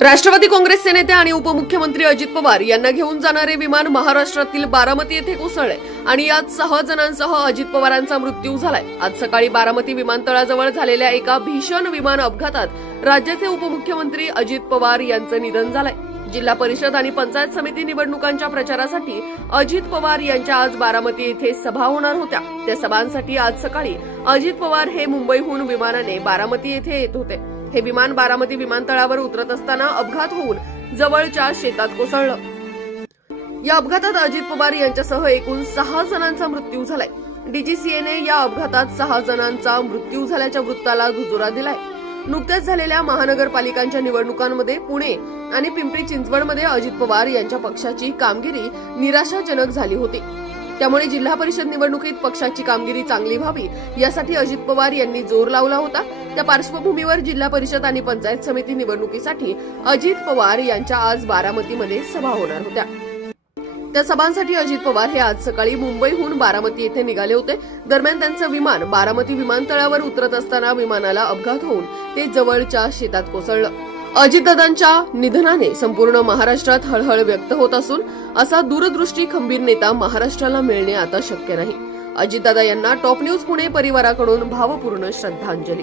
राष्ट्रवादी काँग्रेसचे नेते आणि उपमुख्यमंत्री अजित पवार यांना घेऊन जाणारे विमान महाराष्ट्रातील बारामती येथे कोसळले आणि यात सहा जणांसह अजित पवारांचा मृत्यू झालाय. आज सकाळी बारामती विमानतळाजवळ झालेल्या एका भीषण विमान अपघातात राज्याचे उपमुख्यमंत्री अजित पवार यांचं निधन झालंय. जिल्हा परिषद आणि पंचायत समिती निवडणुकांच्या प्रचारासाठी अजित पवार यांच्या आज बारामती येथे सभा होणार होत्या. त्या सभांसाठी आज सकाळी अजित पवार हे मुंबईहून विमानाने बारामती येथे येत होते. हे विमान बारामती विमानतळावर उतरत असताना अपघात होऊन जवळच्या शेतात कोसळलं. या अपघातात अजित पवार यांच्यासह एकूण सहा जणांचा मृत्यू झालाय. डीजीसीएने या अपघातात सहा जणांचा मृत्यू झाल्याच्या वृत्ताला दुजोरा दिलाय. नुकत्याच झालेल्या महानगरपालिकांच्या निवडणुकांमध्ये पुणे आणि पिंपरी चिंचवडमध्ये अजित पवार यांच्या पक्षाची कामगिरी निराशाजनक झाली होती. त्यामुळे जिल्हा परिषद निवडणुकीत पक्षाची कामगिरी चांगली व्हावी यासाठी अजित पवार यांनी जोर लावला होता. त्या पार्श्वभूमीवर जिल्हा परिषद आणि पंचायत समिती निवडणुकीसाठी अजित पवार यांच्या आज बारामतीमध्ये सभा होणार होत्या. त्या सभांसाठी अजित पवार हे आज सकाळी मुंबईहून बारामती येथे निघाले होते. दरम्यान त्यांचं विमान बारामती विमानतळावर उतरत असताना विमानाला अपघात होऊन ते जवळच्या शेतात कोसळलं. अजितदादांच्या निधनाने संपूर्ण महाराष्ट्रात हळहळ व्यक्त होत असून असा दूरदृष्टी खंबीर नेता महाराष्ट्राला मिळणे आता शक्य नाही. अजितदादा यांना टॉप न्यूज पुणे परिवाराकडून भावपूर्ण श्रद्धांजली.